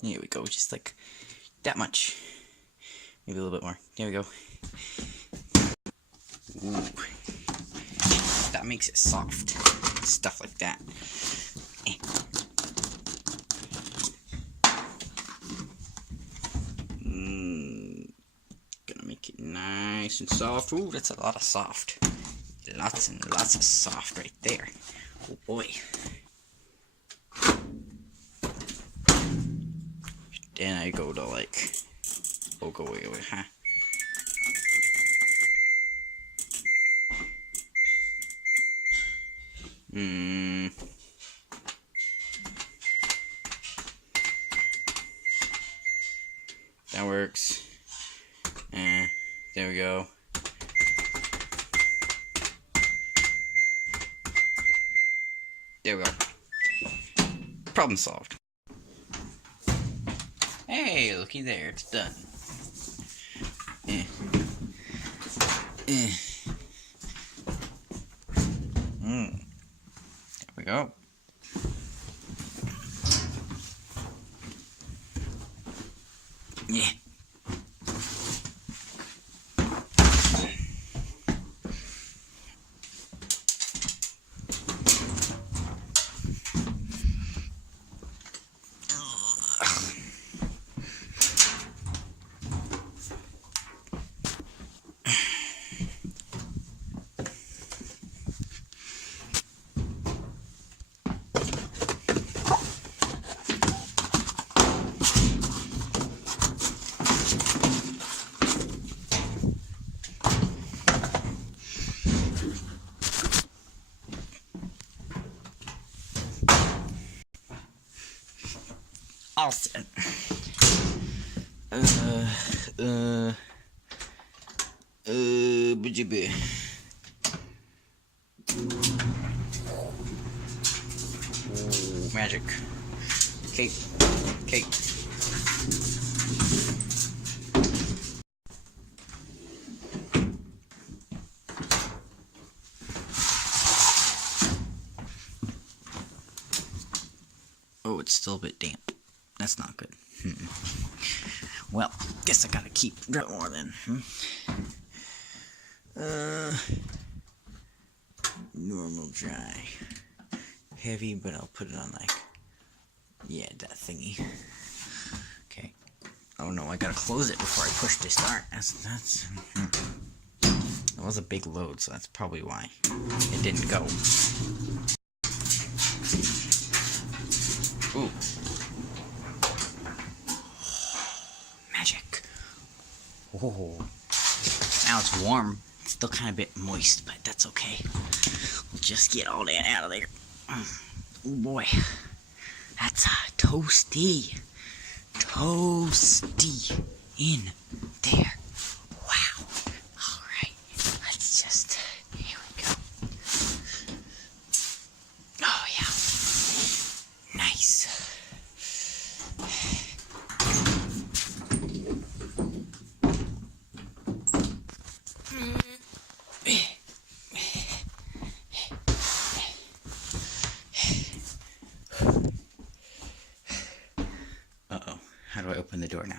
Here we go, just like that much. Maybe a little bit more. There we go. Ooh. That makes it soft. Stuff like that. Gonna make it nice and soft. Ooh, that's a lot of soft. Lots and lots of soft right there. Oh boy. Then I go to like, oh, go away, huh? That works. There we go. There we go. Problem solved. Hey, looky there, it's done. There we go. Yeah. All set. BGB. Ooh, magic. Cake. Cake. Oh, it's still a bit damp. That's not good. Well, guess I gotta keep dry more then. Normal dry. Heavy, but I'll put it on like, yeah, that thingy. Okay. Oh no, I gotta close it before I push to start. That was a big load, so that's probably why it didn't go. Ooh. Magic. Oh. Now it's warm. It's still kind of a bit moist, but that's okay. We'll just get all that out of there. Oh boy. That's toasty. Toasty in there. Wow. Alright. Let's just, here we go. Oh yeah. Nice. the door now.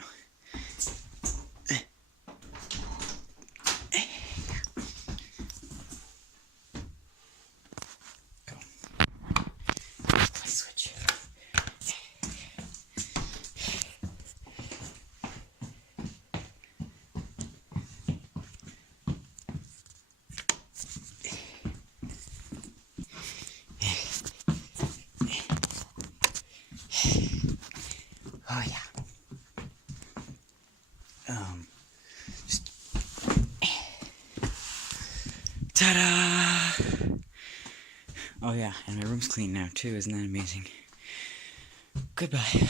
Go. Switch. Oh yeah. Just ta-da! Oh yeah, and my room's clean now too. Isn't that amazing? Goodbye.